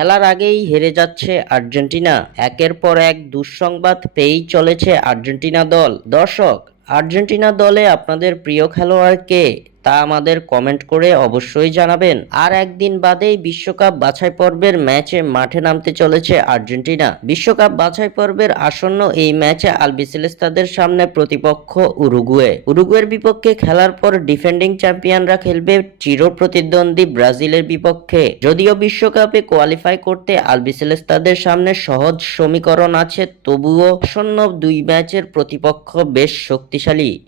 খেলার আগেই হেরে যাচ্ছে আর্জেন্টিনা। একের পর এক দুঃসংবাদ পেয়েই চলেছে আর্জেন্টিনা দল। দর্শক আর্জেন্টিনা দলে আপনাদের প্রিয় খেলোয়াড় কে তা আমাদের কমেন্ট করে অবশ্যই জানাবেন। আর একদিন বাদেই বিশ্বকাপ বাছাই পর্বের ম্যাচে মাঠে নামতে চলেছে আর্জেন্টিনা। বিশ্বকাপ বাছাই পর্বের আসন্ন এই ম্যাচে আলবিসেলেস্তাদের সামনে প্রতিপক্ষ উরুগুয়ে। উরুগুয়ের বিপক্ষে খেলার পর ডিফেন্ডিং চ্যাম্পিয়নরা খেলবে চির প্রতিদ্বন্দ্বী ব্রাজিলের বিপক্ষে। যদিও বিশ্বকাপে কোয়ালিফাই করতে আলবিসেলেস্তাদের সামনে সহজ সমীকরণ আছে, তবুও আসন্ন দুই ম্যাচের প্রতিপক্ষ বেশ শক্তিশালী।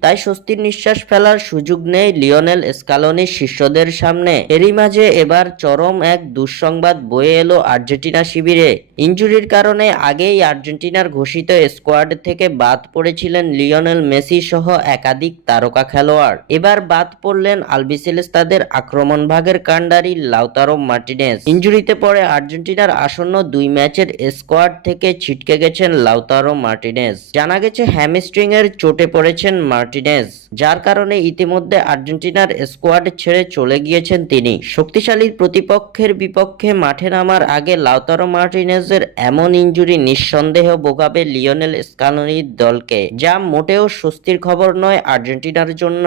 তাই স্বস্তির নিঃশ্বাস ফেলার সুযোগ নেই লিওনেল স্কালোনির শিষ্যদের সামনে। এরই মাঝে এবার চরম এক দুঃসংবাদ বয়ে এলো আর্জেন্টিনা শিবিরে। ইনজুরির কারণে আগেই আর্জেন্টিনার ঘোষিত স্কোয়াড থেকে বাদ পড়েছিলেন লিওনেল মেসি সহ একাধিক তারকা খেলোয়াড়। এবার বাদ পড়লেন আলবিসেলেস্তাদের আক্রমণ ভাগের কাণ্ডারি লাউতারো মার্টিনেস। ইঞ্জুরিতে পড়ে আর্জেন্টিনার আসন্ন দুই ম্যাচের স্কোয়াড থেকে ছিটকে গেছেন লাউতারো মার্টিনেস। জানা গেছে হ্যামস্ট্রিং এর চোটে পড়েছেন মার্টিনেজ, যার কারণে ইতিমধ্যে আর্জেন্টিনার স্কোয়াড ছেড়ে চলে গিয়েছেন তিনি। শক্তিশালী প্রতিপক্ষের বিপক্ষে মাঠে নামার আগে লাউতারো মার্টিনেজের এমন ইঞ্জুরি নিঃসন্দেহ বোগাবে লিওনেল স্কালোনির দলকে, যা মোটেও স্বস্তির খবর নয় আর্জেন্টিনার জন্য।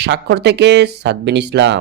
স্বাক্ষর থেকে সাদবিন ইসলাম।